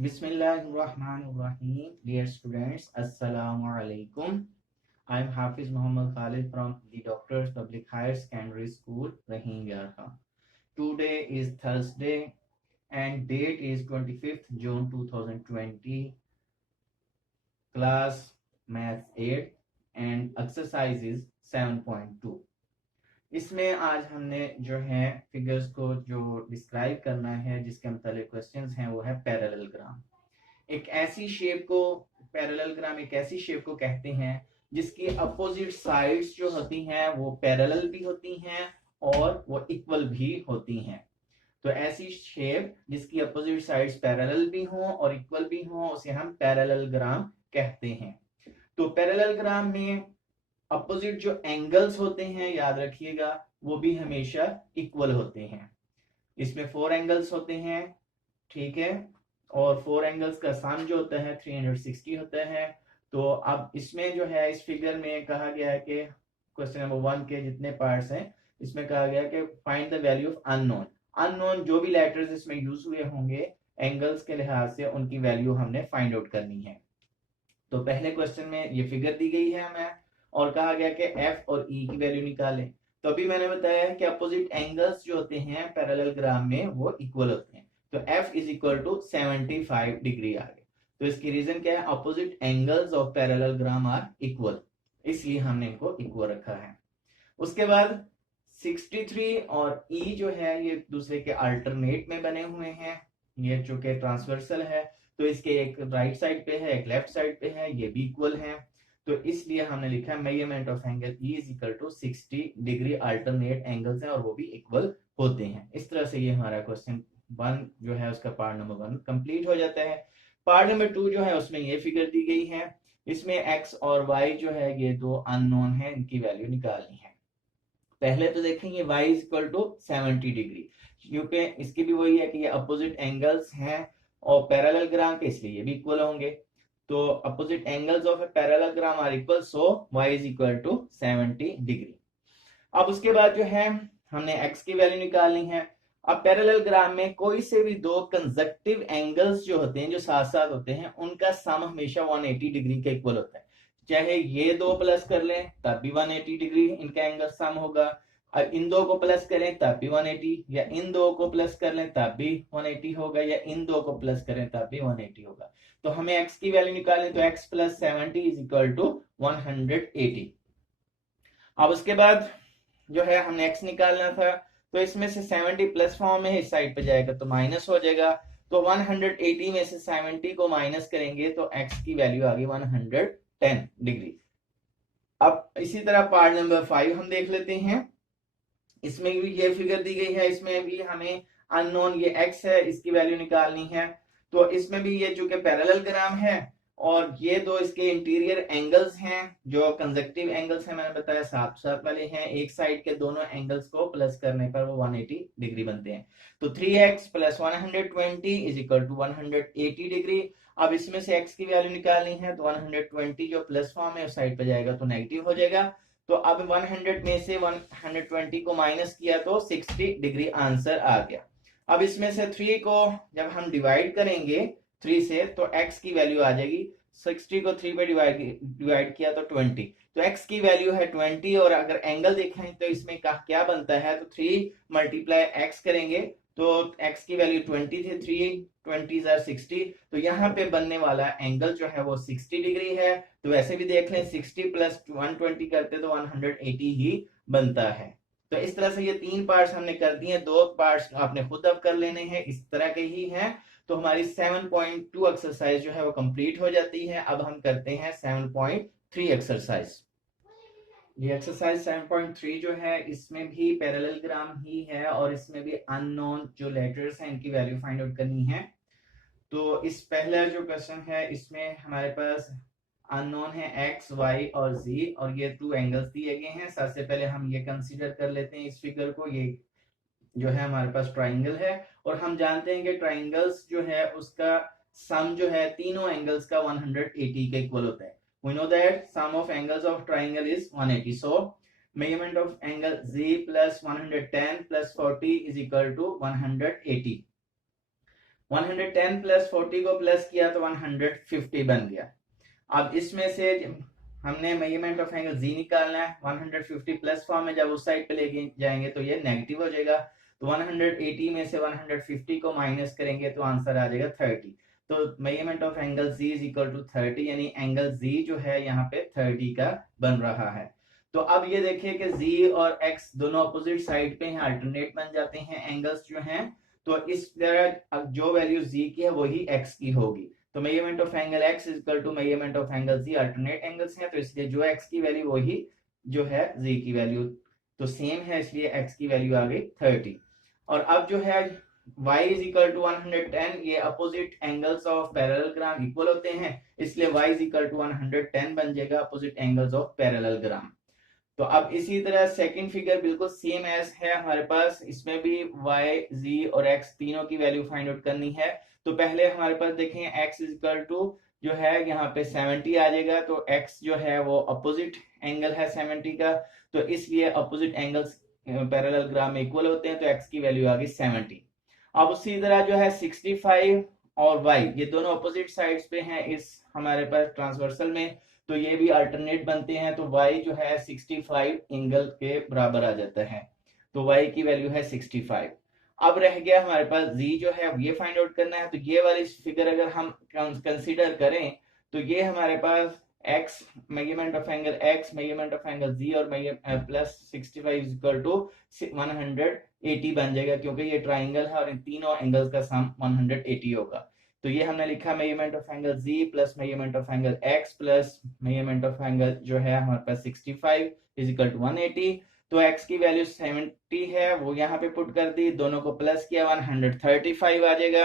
Bismillahirrahmanirrahim. Dear students, Assalamu alaikum. I am Hafiz Muhammad Khalid from the Doctors Public Higher Secondary School, Rahim Yarha. Today is Thursday and date is 25th June 2020. Class Math 8 and exercise is 7.2. इसमें आज हमने जो है figures को जो describe करना है, जिसके मतलब क्वेश्चंस हैं, वो है पैरेललोग्राम। एक ऐसी शेप को पैरेललोग्राम एक ऐसी शेप को कहते हैं जिसकी अपोजिट साइड्स जो होती हैं वो पैरेलल भी होती हैं और वो इक्वल भी होती हैं। तो ऐसी शेप जिसकी अपोजिट साइड्स पैरेलल भी हों और इक्वल भी हों उसे हम पैरेललोग्राम कहते हैं। तो पैरेललोग्राम में अपोजिट जो एंगल्स होते हैं, याद रखिएगा, वो भी हमेशा इक्वल होते हैं। इसमें 4 एंगल्स होते हैं, ठीक है, और 4 एंगल्स का सम जो होता है 360 होता है। तो अब इसमें जो है इस फिगर में कहा गया है कि क्वेश्चन नंबर 1 के जितने पार्ट्स हैं इसमें कहा गया है कि find the value of unknown. Unknown जो भी लेटर्स इसमें यूज हुए होंगे एंगल्स के लिहाज से उनकी वैल्यू हमने फाइंड आउट करनी है। तो पहले क्वेश्चन में ये फिगर दी गई है हमें और कहा गया कि एफ और ई की वैल्यू निकालें। तो अभी मैंने बताया है कि अपोजिट एंगल्स जो होते हैं पैरेललोग्राम में वो इक्वल होते हैं। तो f is equal to 75 degree आ गए। तो इसकी रीजन क्या है? Opposite angles of parallelogram are equal, इसलिए हमने इनको इक्वल रखा है। उसके बाद 63 और e जो है ये दूसरे के अल्टरनेट में बने हुए हैं। ये चूंकि ट्रांसवर्सल है तो इसके एक राइट साइड पे है, एक लेफ्ट साइड पे है, ये भी इक्वल है। तो इसलिए हमने लिखा है measurement of angle E is equal to 60 degree. Alternate angles हैं और वो भी इक्वल होते हैं। इस तरह से ये हमारा क्वेश्चन 1 जो है उसका पार्ट नंबर 1 कंप्लीट हो जाता है। पार्ट नंबर 2 जो है उसमें ये फिगर दी गई है। इसमें x और y जो है ये दो अननोन है, इनकी वैल्यू निकालनी है। पहले तो देखेंगे y is equal to 70 degree, क्योंकि इसकी भी वही है कि ये अपोजिट एंगल्स हैं और पैरेललोग्राम के, इसलिए ये भी इक्वल होंगे। तो opposite angles of a parallelogram are equal, so y is equal to 70 degree. अब उसके बाद जो है हमने x की वैल्यू निकालनी है। अब पैरेललोग्राम में कोई से भी दो कंसेक्टिव एंगल्स जो होते हैं, जो साथ साथ होते हैं, उनका सम हमेशा 180 डिग्री के इक्वल होता है। चाहे ये दो प्लस कर लें तब भी 180 डिग्री इनका एंगल सम होगा, और इन दो को प्लस करें तब भी 180, या इन दो को प्लस कर लें तब भी 180 होगा, या इन दो को प्लस करें तब भी 180 होगा। तो हमें x की वैल्यू निकालें तो x plus 70 is equal to 180। अब उसके बाद जो है हमने x निकालना था, तो इसमें से 70 प्लस फॉर्म में इस साइड पे जाएगा तो माइनस हो जाएगा। तो 180 में से 70 को माइनस करेंगे तो x की वैल्यू आ गई 110 डिग्री। अब इसी तरह पार्ट नंबर 5 हम देख लेते हैं। इसमें भी ये फिगर दी गई है, इसमें भी हमें अननोन ये x है, इसकी वैल्यू निकालनी है। तो इसमें भी ये चूंकि पैरेललोग्राम है और ये दो इसके इंटीरियर एंगल्स हैं जो कंसेक्टिव एंगल्स हैं, मैंने बताया साथ साथ वाले हैं। एक साइड के दोनों एंगल्स को प्लस करने पर वो 180 डिग्री बनते हैं। तो 3x plus 120 is equal to 180 degree. अब इसमें से x की वैल्यू निकालनी है तो 120 जो प्लस फॉर्म है उस साइड पर जाएगा तो नेगेटिव हो जाएगा। तो अब 100 में से 120 को माइनस किया तो 60 डिग्री आंसर आ गया। अब इसमें से 3 को जब हम डिवाइड करेंगे 3 से तो x की वैल्यू आ जाएगी, 60 को 3 पे डिवाइड किया तो 20, तो x की वैल्यू है 20। और अगर एंगल देखें तो इसमें क्या बनता है, तो 3 मल्टीप्लाई x करेंगे तो x की वैल्यू 20 थी, 3 20 60, तो यहाँ पे बनने वाला एंगल जो है वो 60 डिग्री है। तो वैसे भी देख लें 60 प्लस 120 करते तो 180 ही बनता है। तो इस तरह से ये 3 पार्ट्स हमने कर दिए, 2 पार्ट्स आपने खुद अब कर लेने हैं, इस तरह के ही हैं। तो हमारी 7.2 एक्सरसाइज जो है वो कंप्लीट हो जाती है। अब हम करते हैं 7.3 एक्सरसाइज। ये एक्सरसाइज 7.3 जो है इसमें भी पैरेललोग्राम ही है और इसमें भी अननोन जो लेटर्स हैं इनकी वैल्यू फाइंड आउट करनी है। तो इस पहला जो क्वेश्चन है इसमें हमारे पास अननोन है x, y और z और ये 2 एंगल्स दिए गए हैं। सबसे पहले हम ये कंसीडर कर लेते हैं इस फिगर को। ये जो है हमारे पास ट्राइंगल है और हम जानते हैं कि ट्राइंगल्स जो है उसका सम जो है तीनों एंगल्स का 180 के इक्वल होता है। We know that sum of angles of triangle is 180. So measurement of angle z plus 110 plus 40 is equal to 180. 110 plus 40 को प्लस किया तो 150 बन गया। अब इसमें से हमने मेजरमेंट ऑफ एंगल जी निकालना है। 150 प्लस फॉर्म में जब उस साइड पे लेके जाएंगे तो ये नेगेटिव हो जाएगा। तो 180 में से 150 को माइनस करेंगे तो आंसर आ जाएगा 30। तो measurement of angle G is equal to 30, यानी एंगल जी जो है यहाँ पे 30 का बन रहा है। तो अब ये देखिए कि z और x दोनों अपोजिट साइड पे हैं, अल्टरनेट बन जाते हैं एंगल्स जो हैं। तो इस तरह जो वैल्यू z की है वही x की होगी। तो measurement of angle x is equal to measurement of angle z, alternate angles हैं तो इसलिए जो x की वैल्यू वही जो है z की वैल्यू तो सेम है, इसलिए x की वैल्यू आ गई 30। और अब जो है y इज इक्वल टू 110, ये opposite angles of parallelogram equal होते हैं, इसलिए y इज इक्वल टू 110 बन जाएगा अपोजिट एंगल्स ऑफ पैरेललोग्राम। तो अब इसी तरह सेकंड फिगर बिल्कुल सेम एज है हमारे पास, इसमें भी y, z और x तीनों की वैल्यू फाइंड आउट करनी है। तो पहले हमारे पास देखें x इज इक्वल टू जो है यहाँ पे 70 आ जाएगा, तो x जो है वो अपोजिट एंगल है 70 का, तो इसलिए अपोजिट एंगल्स पैरेललोग्राम में इक्वल होते हैं, तो x की वैल्यू आ गई 70। अब उसी तरह जो है 65 और y ये दोनों अपोजिट साइड्स पे हैं इस हमारे पास ट्रांसवर्सल में, तो ये भी अल्टरनेट बनते हैं, तो y जो है 65 एंगल के बराबर आ जाता है, तो y की वैल्यू है 65। अब रह गया हमारे पास z जो है ये फाइंड आउट करना है। तो ये वाली फिगर अगर हम कंसीडर करें तो ये हमारे पास x measurement of angle x, measurement of angle z और प्लस 65 इज इक्वल टू 180 बन जाएगा, क्योंकि ये ट्राइंगल है और इन तीनों एंगल्स का सम 180 होगा। तो ये हमने लिखा measurement of angle z plus measurement of angle x plus measurement of angle जो है हमारे पास 65 इज इक्वल टू 180। तो x की वैल्यू 70 है, वो यहाँ पे पुट कर दी, दोनों को प्लस किया 135 आ जाएगा।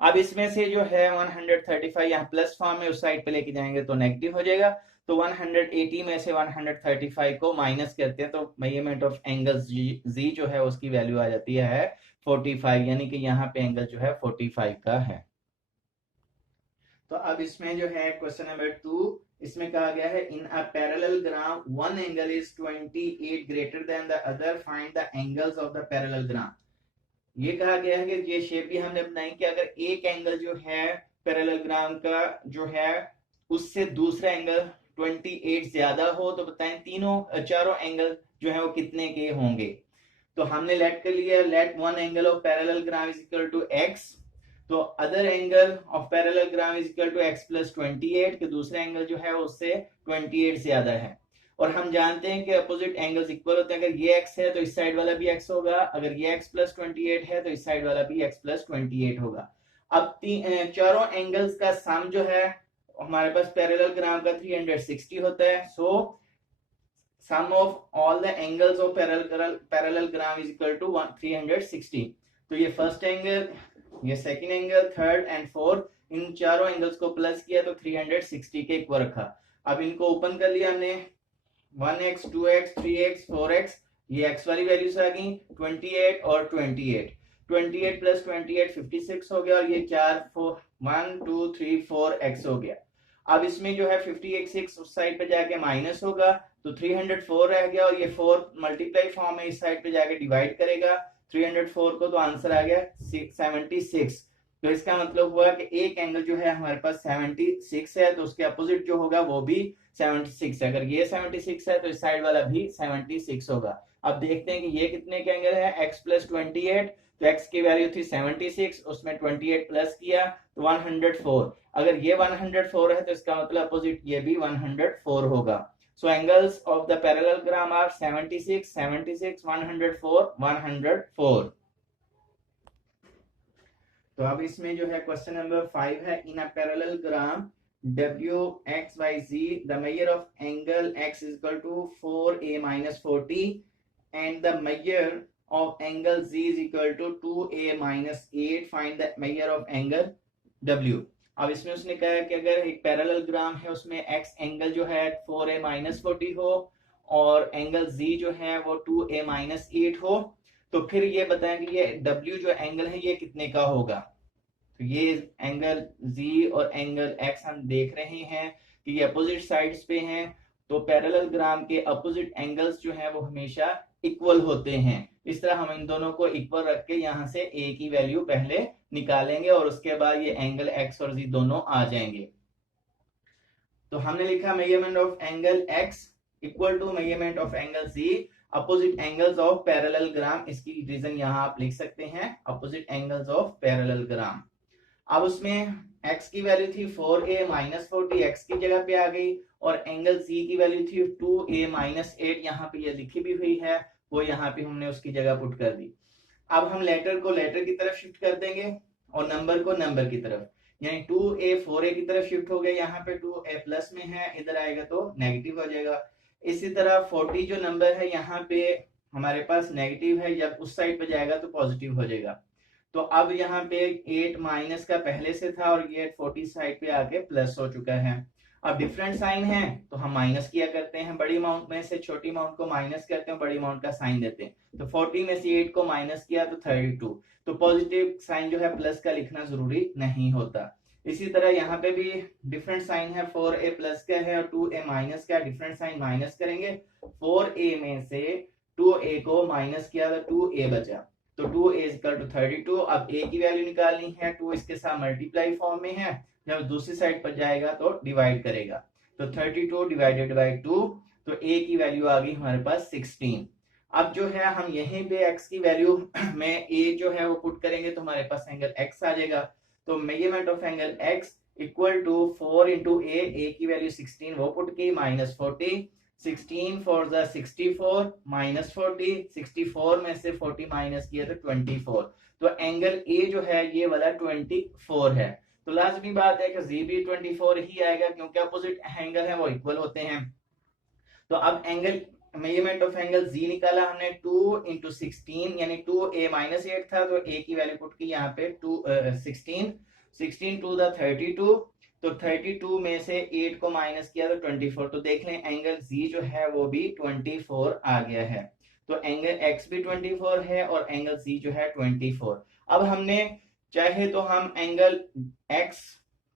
अब इसमें से जो है 135 यहाँ प्लस फॉर्म में उस साइड पे लेके जाएंगे तो नेगेटिव हो जाएगा, तो 180 में से 135 को माइनस करते हैं तो मेजरमेंट ऑफ एंगल z जो है उसकी वैल्यू आ जाती है 45, यानी कि यहाँ पे एंगल जो है 45 का है। तो अब इसमें जो है क्वेश्चन नंबर 2, इसमें कहा गया है in a parallelogram one angle is 28 greater than the other, find the angles of the parallelogram. ये कहा गया है कि ये शेप भी हमने बनाई कि अगर एक एंगल जो है पैरेललोग्राम का जो है उससे दूसरा एंगल 28 ज्यादा हो तो बताएं चारों एंगल जो है वो कितने के होंगे। तो हमने लेट कर लिया, let one angle of parallelogram is equal to x, तो other angle of parallelogram is equal to x plus 28, कि दूसरा एंगल जो है उससे 28 ज्यादा है। और हम जानते हैं कि अपोजिट एंगल्स इक्वल होते हैं, अगर ये x है तो इस साइड वाला भी x होगा, अगर ये x प्लस 28 है तो इस साइड वाला भी x प्लस 28 होगा। अब चारों एंगल्स का सम जो है हमारे पास पैरेललोग्राम का 360 होता है, सो sum of all the angles of parallelogram is equal to 360। तो ये फर्स्ट एंगल, ये second angle, third and fourth, इन चारों एंगल्स को प्लस किया तो 360 के इक्वल रखा। अब इनको ओपन कर लिया हमने, 1x 2x 3x 4x, ये x वाली वैल्यूज आ गई 28 और 28 प्लस 28 56 हो गया, और ये 1 2 3 4 x हो गया। अब इसमें जो है 56 उस साइड पे जाके माइनस होगा तो 304 रह गया, और ये 4 मल्टीप्लाई फॉर्म में इस साइड पे जाके डिवाइड करेगा 304 को, तो आंसर आ गया 76। तो इसका मतलब हुआ कि एक एंगल जो है हमारे पास 76 है, तो उसके अपोजिट जो होगा वो भी 76 है। अगर ये 76 है तो इस साइड वाला भी 76 होगा। अब देखते हैं कि ये कितने के एंगल है, x प्लस 28, तो x की वैल्यू थी 76, उसमें 28 प्लस किया तो 104। अगर ये 104 है तो इसका मतलब अपोजिट ये भी 104 होगा। So angles of the parallelogram are 76, 76, 104, 104। तो अब इसमें जो है क्वेश्चन नंबर 5 है, in a parallelogram WXYZ the measure of angle x is equal to 4a minus 40 and the measure of angle z is equal to 2a minus 8, find the measure of angle W। अब इसमें उसने कहा कि अगर एक parallelogram है उसमें x angle जो है 4a माइनस 40 हो और एंगल z जो है वो 2a माइनस 8 हो, तो फिर ये बताएं कि ये w जो एंगल है ये कितने का होगा। तो ये एंगल z और एंगल x हम देख रहे हैं कि ये अपोजिट साइड्स पे हैं, तो पैरेललोग्राम के अपोजिट एंगल्स जो है वो हमेशा इक्वल होते हैं। इस तरह हम इन दोनों को इक्वल रख के यहाँ से ए की वैल्यू पहले निकालेंगे और उसके बाद ये एंगल एक्स और जी दोनों आ जाएंगे। तो हमने लिखा measurement of angle x equal to measurement of angle G opposite angles of parallelogram. इसकी रीजन यहाँ आप लिख सकते हैं, अपोजिट एंगल्स ऑफ पैरेललोग्राम। अब उसमें x की वैल्यू थी 4a माइनस 40, x की जगह पे आ गई, और एंगल c की वैल्यू थी 2a माइनस 8, यहाँ पे ये लिखी भी हुई है, वो यहाँ पे हमने उसकी जगह पुट कर दी। अब हम लेटर को लेटर की तरफ शिफ्ट कर देंगे और नंबर को नंबर की तरफ, यानी 2a 4a की तरफ शिफ्ट हो गया, यहाँ पे 2a प्लस में है, इधर आएगा तो नेगेटिव हो जाएगा। इसी तरह 40 जो नंबर है यहाँ पे हमारे पास नेगेटिव है, जब उस साइड पे जाएगा तो पॉजिटिव हो जाएगा। तो अब यहाँ पे 8 माइनस का पहले से था और ये 40 साइड पे आके प्लस हो चुका है। अब डिफरेंट साइन है तो हम माइनस किया करते हैं, बड़ी अमाउंट में से छोटी अमाउंट को माइनस करते हैं, बड़ी अमाउंट का साइन देते हैं। तो 40 में से 8 को माइनस किया तो 32, तो पॉजिटिव साइन जो है प्लस का लिखना जरूरी नहीं होता। इसी तरह यहाँ पे भी डिफरेंट साइन है, 4a प्लस का है और 2a माइनस का, डिफरेंट साइन माइनस करेंगे। 4a में से 2a को माइनस किया तो 2a बचा, तो 2a इक्वल टू 32। अब a की वैल्यू निकालनी है, 2 इसके साथ मल्टीप्लाई फॉर्म में है, जब दूसरी साइड पर जाएगा तो डिवाइड करेगा, तो 32 डिवाइडेड बाय 2, तो a की वैल्यू आ गई हमारे पास 16। अब जो है हम यहीं पे x की वैल्यू में a जो है वो पुट करेंगे तो हमारे पास एंगल x आ जाएगा। तो measurement of angle x equal to 4 into a की वैल्यू 16 वो पुट की, माइनस 40, 16 4 ज़ा 64 माइनस 40, 64 में से 40 माइनस किया तो 24, तो एंगल A जो है ये वाला 24 है। तो लाजमी बात है कि Z भी 24 ही आएगा क्योंकि अपोजिट एंगल है वो इक्वल होते हैं। तो अब angle measurement of angle Z निकाला हमने, 2 इंटू 16 यानी 2a माइनस 8 था तो a की वैल्यू पुट की यहाँ पे 16 टू द 32, तो 32 में से 8 को माइनस किया तो 24, तो देख लें एंगल Z जो है वो भी 24 आ गया है। तो एंगल X भी 24 है और एंगल Z जो है 24। अब हमने चाहे तो हम angle X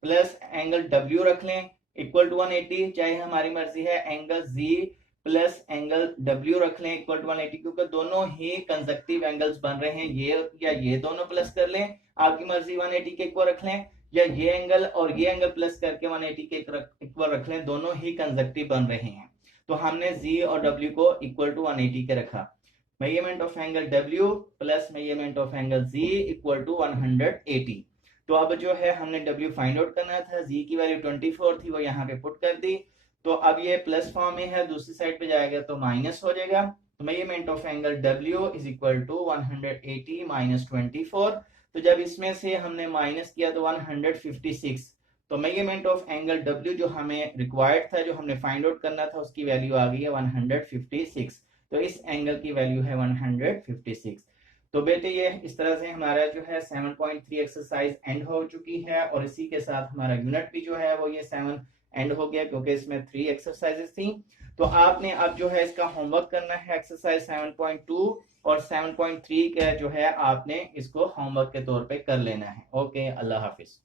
plus angle W रख लें इक्वल टू 180, चाहे हमारी मर्जी है angle Z plus angle W रख लें इक्वल टू 180, क्योंकि दोनों ही कंसेक्टिव एंगल्स बन रहे हैं, ये या ये दोनों प्लस कर लें, आपकी मर्जी 180 के इक्वल रख लें, या ये एंगल और ये एंगल प्लस करके 180 के इक्वल रख लें, दोनों ही कंसेक्टिव बन रहे हैं। तो हमने Z और W को इक्वल टू 180 के रखा। Measurement of angle W plus measurement of angle Z equal to 180। तो अब जो है हमने W फाइंड आउट करना था, Z की वैल्यू 24 थी वो यहाँ पे पुट कर दी, तो अब ये प्लस फॉर्म में है, दूसरी साइड पे जाएगा तो माइनस हो जाएगा। तो measurement of angle W is equal to 180 minus 24, तो जब इसमें से हमने माइनस किया तो 156, तो मेजरमेंट ऑफ एंगल W जो हमें रिक्वायर्ड था, जो हमने फाइंड आउट करना था, उसकी वैल्यू आ गई है 156, तो इस एंगल की वैल्यू है 156। तो बेटे ये इस तरह से हमारा जो है 7.3 एक्सरसाइज एंड हो चुकी है, और इसी के साथ हमारा यूनिट भी जो है वो ये 7 एंड हो गया, क्योंकि इसमें 3 एक्सरसाइजेस थी। तो आपने अब जो है इसका होमवर्क करना है, एक्सरसाइज 7.2 और 7.3 का जो है आपने इसको होमवर्क के तौर पे कर लेना है। ओके, अल्लाह हाफिज।